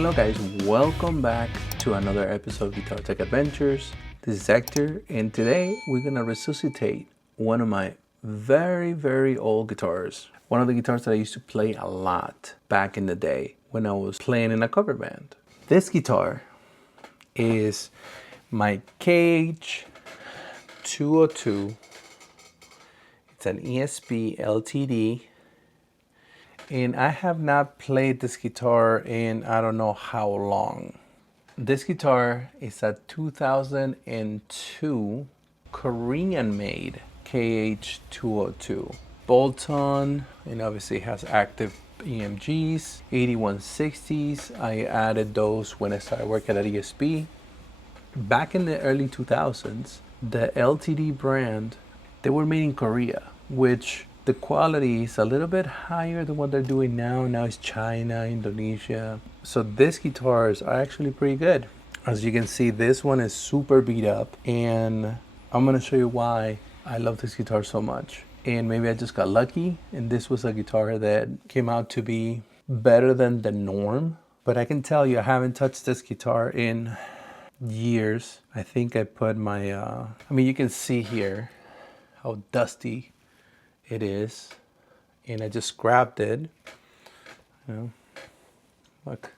Hello guys, welcome back to another episode of Guitar Tech Adventures. This is Hector, and today we're gonna resuscitate one of my very old guitars. One of the guitars that I used to play a lot back in the day when I was playing in a cover band. This guitar is my KH-202. It's an ESP LTD. And I have not played this guitar in I don't know how long. This guitar is a 2002 Korean-made KH-202. Bolt-on, and obviously has active EMGs, 8160s. I added those when I started working at ESP. Back in the early 2000s, the LTD brand, they were made in Korea, which the quality is a little bit higher than what they're doing now. Now it's China, Indonesia. So these guitars are actually pretty good. As you can see, this one is super beat up, and I'm gonna show you why I love this guitar so much. And maybe I just got lucky, and this was a guitar that came out to be better than the norm. But I can tell you, I haven't touched this guitar in years. I think I put my, I mean, you can see here how dusty it is, and I just grabbed it. You know, look,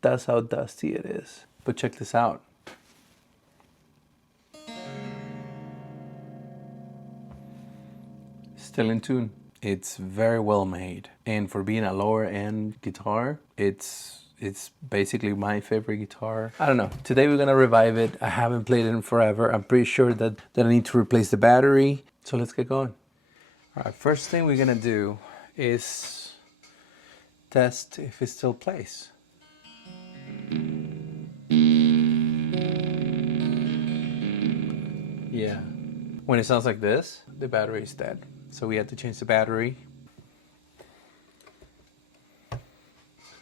that's how dusty it is. But check this out. Still in tune. It's very well made, and for being a lower end guitar, it's basically my favorite guitar. I don't know. Today we're gonna revive it. I haven't played it in forever. I'm pretty sure that I need to replace the battery. So let's get going. All right, first thing we're gonna do is test if it still plays. Yeah, when it sounds like this, the battery is dead. So we had to change the battery.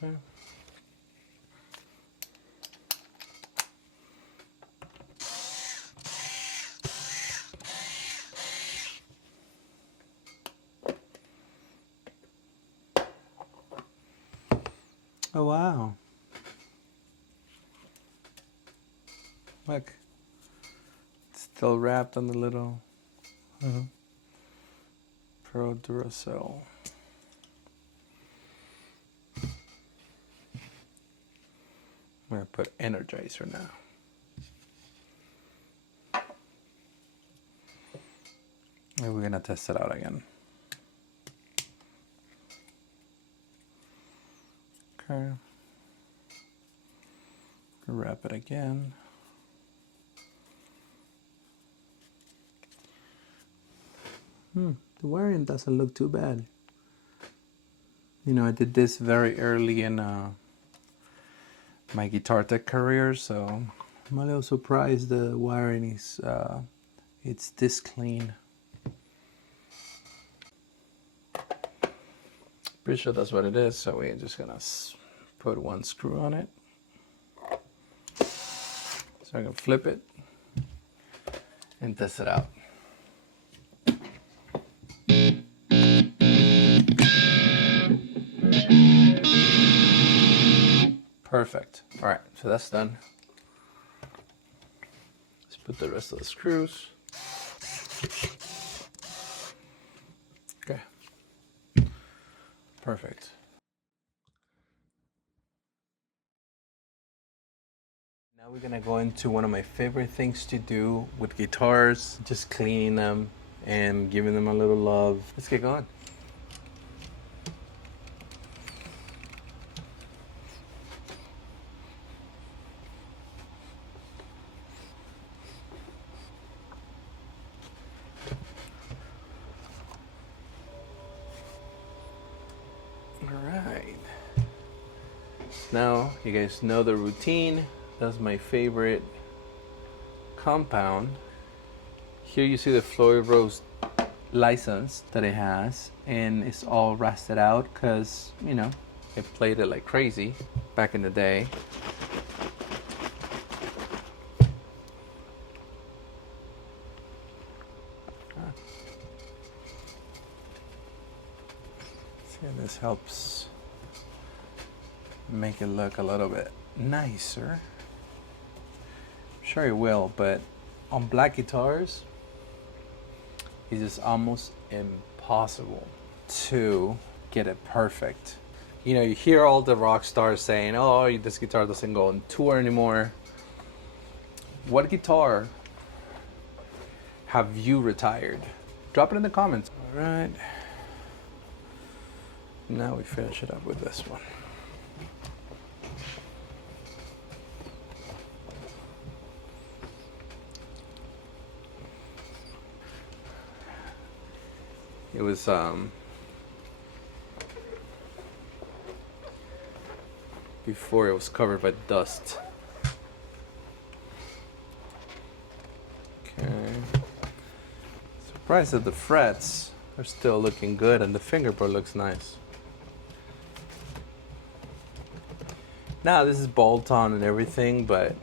Okay. Oh wow. Look. It's still wrapped on the little Pro Duracell. I'm gonna put Energizer now. And we're gonna test it out again. Okay. Wrap it again. The wiring doesn't look too bad. You know, I did this very early in my guitar tech career, so I'm a little surprised the wiring is it's this clean. Pretty sure that's what it is, so we're just gonna put one screw on it. So I can flip it and test it out. Perfect. All right, so that's done. Let's put the rest of the screws. Okay. Perfect. Now we're gonna go into one of my favorite things to do with guitars, just cleaning them and giving them a little love. Let's get going. Alright, now you guys know the routine. That's my favorite compound. Here you see the Floyd Rose license that it has, and it's all rusted out because, you know, I played it like crazy back in the day. See, this helps make it look a little bit nicer. I'm sure it will, but on black guitars, it's just almost impossible to get it perfect. You know, you hear all the rock stars saying, oh, this guitar doesn't go on tour anymore. What guitar have you retired? Drop it in the comments. All right. Now we finish it up with this one. It was before it was covered by dust. Okay. Surprised that the frets are still looking good and the fingerboard looks nice. Now this is bolt on and everything, but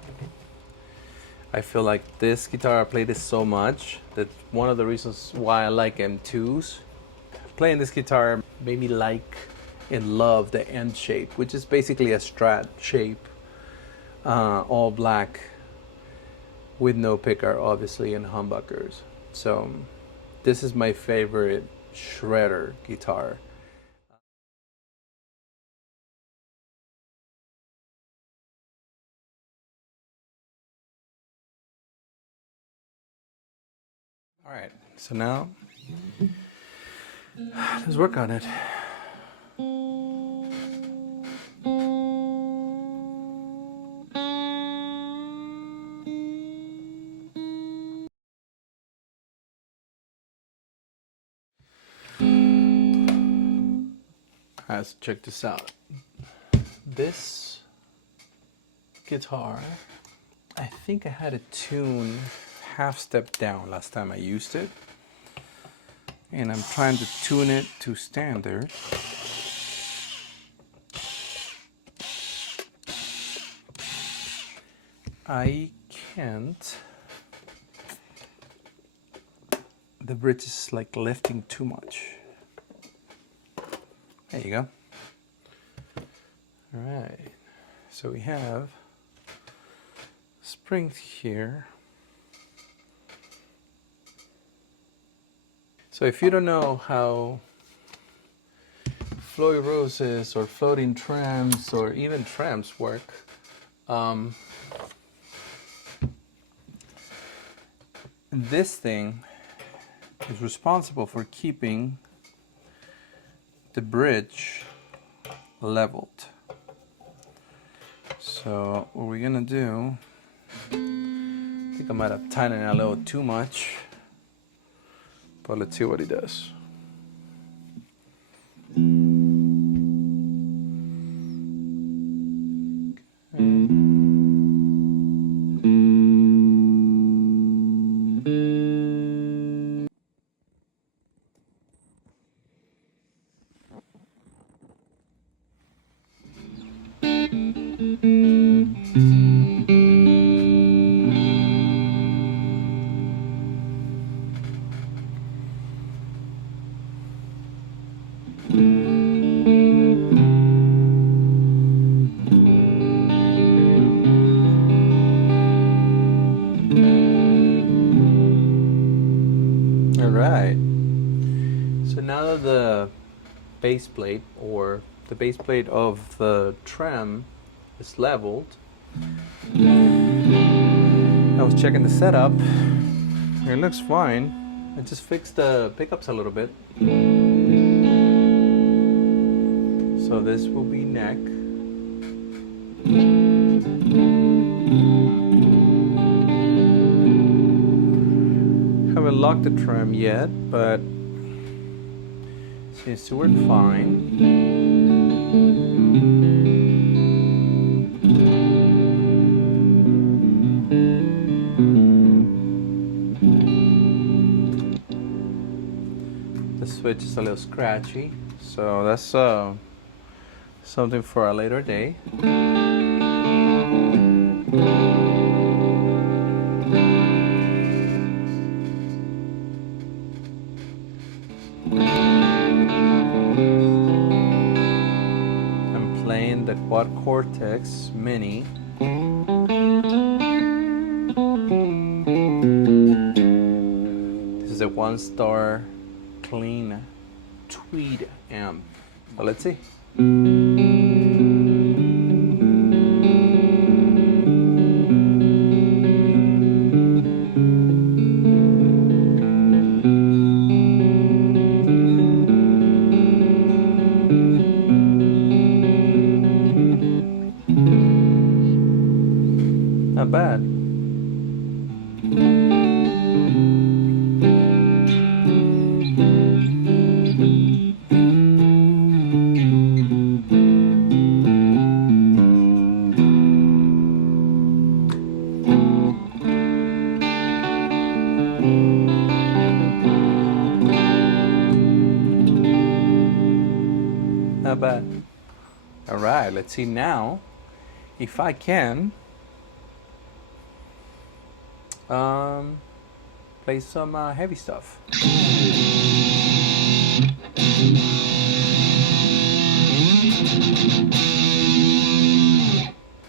I feel like this guitar, I played it so much that one of the reasons why I like M2s, playing this guitar made me like and love the end shape, which is basically a Strat shape, all black with no picker, obviously, and humbuckers. So this is my favorite shredder guitar. All right, so now let's work on it. Let's check this out. This guitar, I think I had it tuned half step down last time I used it, and I'm trying to tune it to standard. I can't. The bridge is like lifting too much. There you go. All right, so we have springs here. So if you don't know how floy roses or floating trams or even trams work, this thing is responsible for keeping the bridge leveled. So what we're gonna do, I think I might have tightened it a little too much, but let's see what he does. Alright, so now that the base plate or the base plate of the tram is leveled, I was checking the setup. It looks fine. I just fixed the pickups a little bit. So this will be neck. Haven't locked the tram yet, but seems to work fine. The switch is a little scratchy, so that's something for a later day. I'm playing the Quad Cortex Mini. This is a 1-star clean tweed amp. So let's see. Not bad. Not bad. All right, let's see now if I can play some heavy stuff.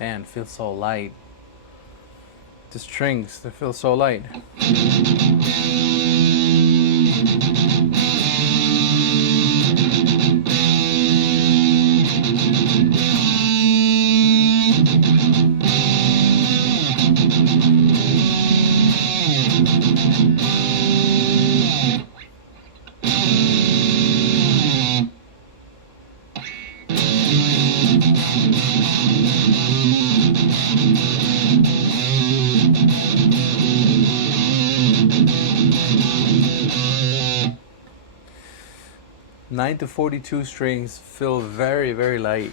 Man, feels so light. The strings, they feel so light. Nine to 42 strings feel very, very light.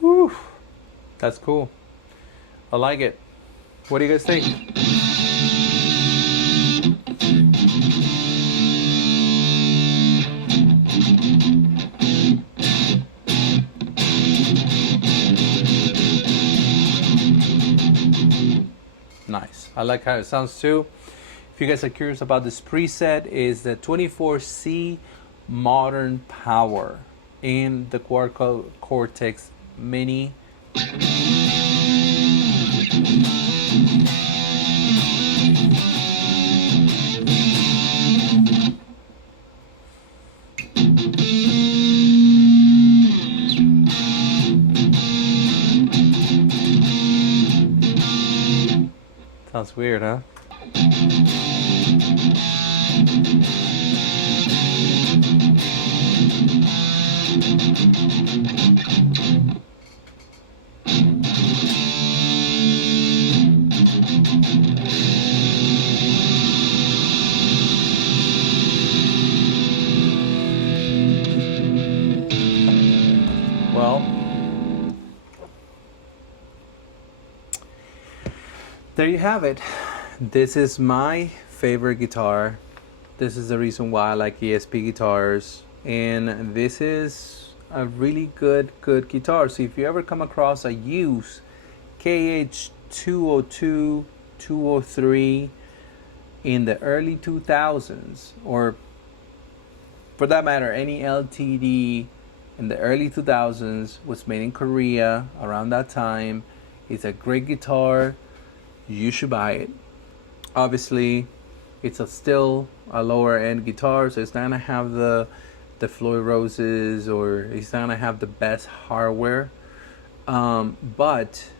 Whew, that's cool. I like it. What do you guys think? Nice. I like how it sounds too. If you guys are curious about this preset, is the 24C Modern Power in the Quad Cortex Mini. Sounds weird, huh? Well, there you have it. This is my favorite guitar. This is the reason why I like ESP guitars, and this is a really good guitar. So if you ever come across a used KH-202, 203 in the early 2000s, or for that matter any LTD in the early 2000s, was made in Korea around that time, it's a great guitar. You should buy it. Obviously, it's still a lower end guitar, so it's not gonna have the Floyd Roses, or it's not gonna have the best hardware, but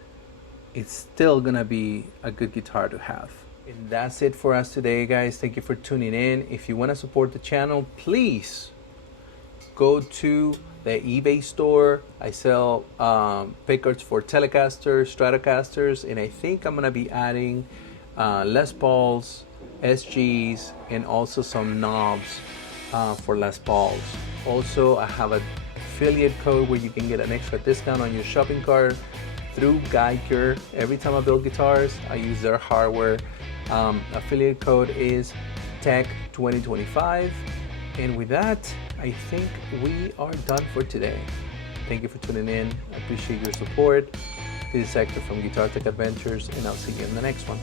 it's still gonna be a good guitar to have. And that's it for us today, guys. Thank you for tuning in. If you want to support the channel, please go to the eBay store. I sell pickers for Telecasters, Stratocasters, and I think I'm gonna be adding Les Pauls, SGs, and also some knobs for Les Pauls. Also, I have an affiliate code where you can get an extra discount on your shopping cart through Guyker. Every time I build guitars, I use their hardware. Affiliate code is Tech 2025. And with that, I think we are done for today. Thank you for tuning in. I appreciate your support. This is Hector from Guitar Tech Adventures, and I'll see you in the next one.